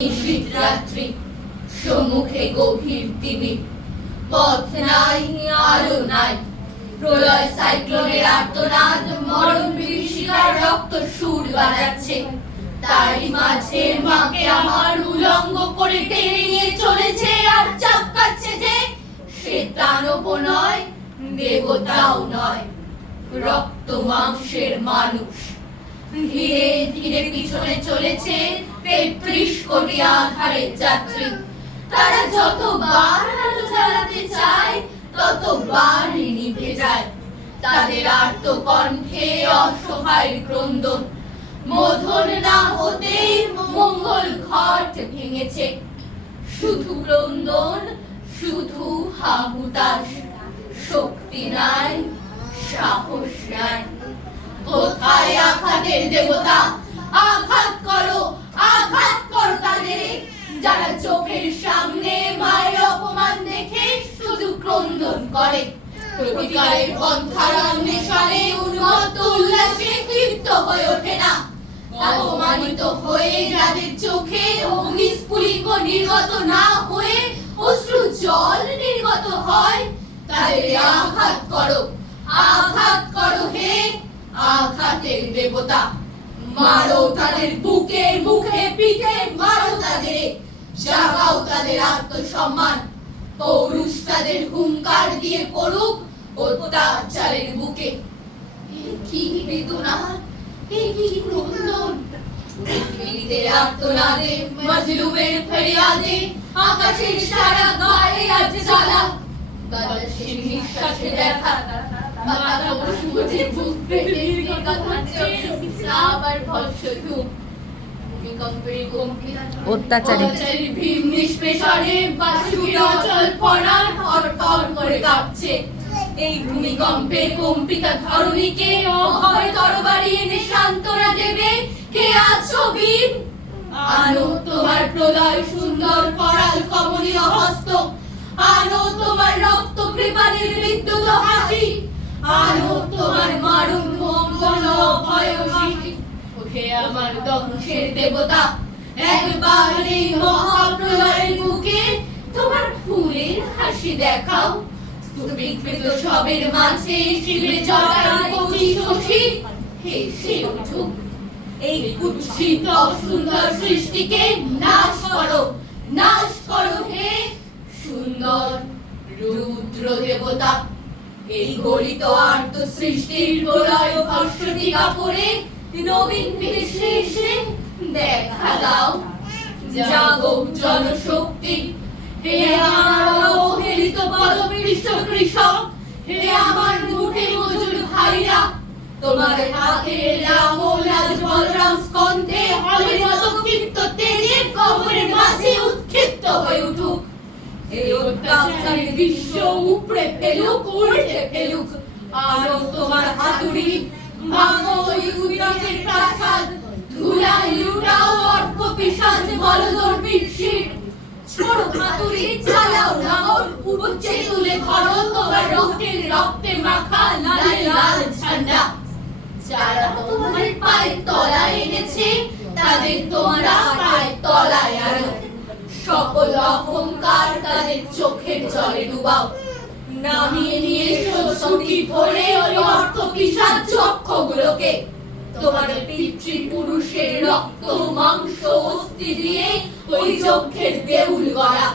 শীত রাত্রি, সম্মুখে গভীর দিনে, পথ নাই আলো নাই, প্রলয় সাইক্লোনের আর্তনাদ মরণ বিভীষিকার রক্ত সুর বাজাচ্ছে। তারই মাঝে মাকে আমার উলঙ্গ করে টেনে নিয়ে চলেছে আর চাপকাচ্ছে যে সে দানব নয়, দেবতাও নয়, রক্ত মাংসের মানুষ। ধীরে ধীরে পিছনে চলেছে ৩৩ কোটি আধারের যাত্রী। তারা যতবার আলো জ্বালাতে চায় ততবার নিভে যায়। তাদের আর্ত কণ্ঠে অসহায় ক্রন্দন, মধুর না হতেই মঙ্গল ঘট ভেঙেছে। শুধু ক্রন্দন, শুধু হাহুতাশ, শক্তি নাই, সাহস নাই। কোথায় আঘাতের দেবতা? আঘাত করো, আঘাত করো তাদের, যারা চোখের সামনে মায়ের অপমান দেখে শুধু ক্রন্দন করে। প্রতিকারের পন্থার অন্বেষণে উন্মত্ত উল্লাসে তৃপ্ত হয়ে ওঠে না। অপমানিত হয়ে যাদের চোখে অগ্নিস্ফুলিঙ্গ নির্গত না হয়ে অশ্রু জল নির্গত হয়, তাদের আঘাত করো, আঘাত করো হে আঘাতের দেবতা। মারো তাদের বুকে, মুখে, পিঠে, মারো তাদের, জাগাও তাদের আত্মসম্মান। পৌরুষ তাদের হুঙ্কার দিয়ে পড়ুক অত্যাচারের বুকে। কি বেদনা, কি ক্রন্দন! পৃথিবীতে আর্তনাদে, মাজলুমের ফরিয়াদে, আকাশের সারা গায়ে আজ জ্বালা। বাতাসের নিঃশ্বাসে দেখা, মাথা পশুপতি বুক ফেটে কাঁদছে, আবার ভস্ম ধূপ। ভূমিকম্পের অত্যাচারী ভীম নিষ্পেষণে বাসুকীর অচল ফনা থরথর করে কাঁপছে। এই ভূমিকম্পে কম্পিতা ধরণীকে অভয় তরবারি এনে সান্ত্বনা দেবে কে আছো ভীম? আনো তোমার প্রলয় সুন্দর করাল কমনীয় হস্ত, আনো তোমার রক্ত কৃপানের বিদ্যুৎ হাসি, আনো তোমার মারুণ মঙ্গল অভয় হাসি। ওহে আমার ধ্বংসের দেবতা, একবার এই মহাপ্রলয়ের বুকে তোমার ফুলের হাসি দেখাও। স্তূপীকৃত সবের মাঝে শিবে জটার কচি শশী হেসে উঠুক। এই কুৎসিত অসুন্দর সৃষ্টিকে নাশ করো, নাশ করো হে সুন্দর রুদ্র দেবতা। এই গলিত আর্ত সৃষ্টির প্রলয় ভস্মটিকা পরে নবীন ভেসে এসে দেখা দাও। জাগো জনশক্তি, হে আমার অবহেলিত পদপৃষ্ট কৃষক, হে আমার মুঠে মজুর ভাইরা। তোমার হাতের লাঙল আজ বলরাম স্কন্ধে হলের মতো ক্ষিপ্ত তেজে কবরের মাঝে উৎক্ষিপ্ত হয়ে উঠুক। এই অত্যাচারের বিশ্ব উপড়ে ফেলুক, উল্টে ফেলুক। আরো তোমার হাতুড়ি, ভাঙো ইহুদিদের প্রাসাদ, ধুলায় লুটাও অর্থ পিশাচ বলদর্পীর শির। ছোড়ো হাতুড়ি, চালাও লাঙল, উচ্চে তুলে ধরো তোমার রক্তে মাখা লাল লাল ঝান্ডা। যারা তোমার পায়ের তলায় এনেছে তাদের তোমরা পায়ের তলায় আনো। সকল অহংকার তাদের চোখের জলে ডুবাও। নামিয়ে নিয়ে সরস্বতী ধরে ওই অর্থ পিশাচ চক্ষগুলোকে। তোমাদের পিতৃপুরুষের রক্ত মাংস অস্থি দিয়ে ওই চোখের দেউল গড়া।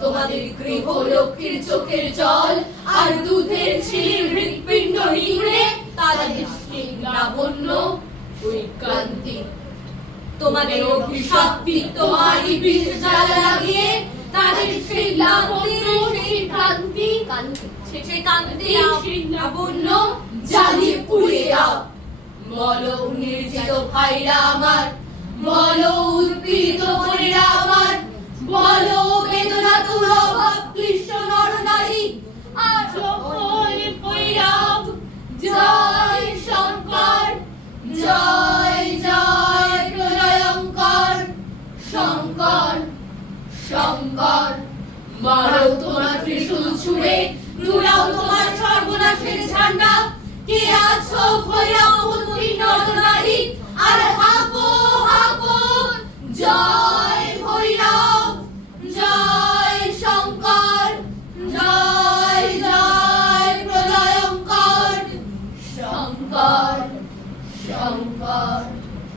তোমাদের গৃহ লক্ষ্মীর চোখের জল আর দুধের ছিলির হৃৎপিণ্ড নিংড়ে তাদের সেই লাবণ্য, ওই কান্তি। তোমাদের অভিশাপী তোমারই বীজ জ্বালা লাগিয়ে তাদের সেই লাবণ্য, সেই কান্তি, সেই কান্তি, সেই লাবণ্য জ্বালিয়ে পুড়িয়ে দাও। বলো নির্জিত ভাইরা আমার, বলো উৎপীড়িত বোনেরা আমার, বলো বেদনাতুর অভাব ক্লিষ্ট নর নারী, আর সকল ভৈরব। জয় শঙ্কর, জয় জয় প্রলয়ঙ্কর, শঙ্কর শঙ্কর। মারো তোমার ত্রিশূল ছুঁড়ে, নুড়াও তোমার সর্বনাশের ঝান্ডা। কে আছো ভৈরব নর নারী, আর হাঁকো হাঁকো জয় ভৈরব। শঙ্কর শঙ্কর।